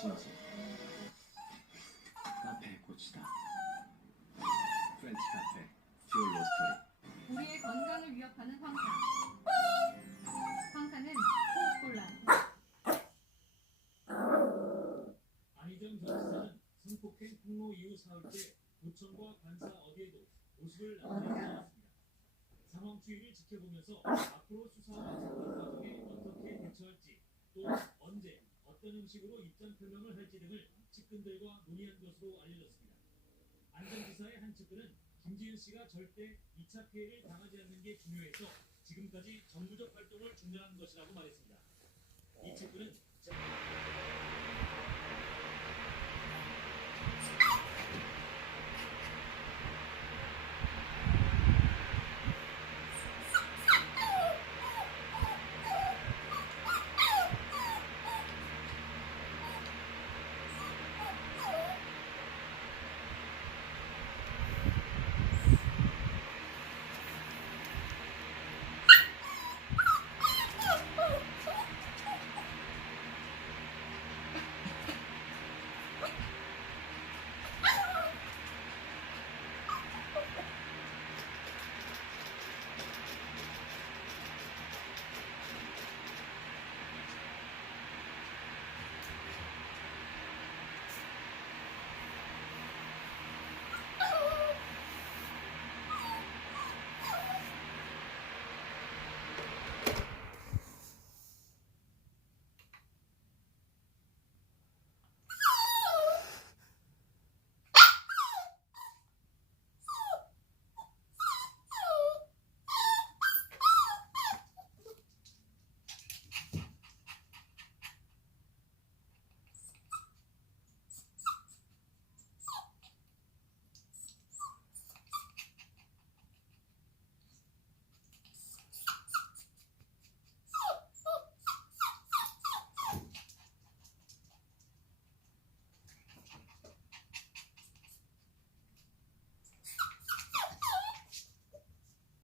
신지 카페의 꽃이다. 프렌치 카페 듀얼 로스터리. 우리의 건강을 위협하는 황사. 황사는 호흡곤란, 안희정 전 지사는 성폭행 폭로 이후 사흘 때 도청과 관사 어디에도 모습을 나타내지 않았습니다. 상황 추이를 지켜보면서 앞으로 수사와 재판 과정에 어떻게 대처할지, 또 언제 어떤 형식으로 입장 표명을 할지 등을 측근들과 논의한 것으로 알려졌습니다. 안 전 지사의 한 측근은 김지은 씨가 절대 2차 피해를 당하지 않는 게 중요해서 지금까지 정부적 활동을 중단한 것이라고 말했습니다. 이 측근은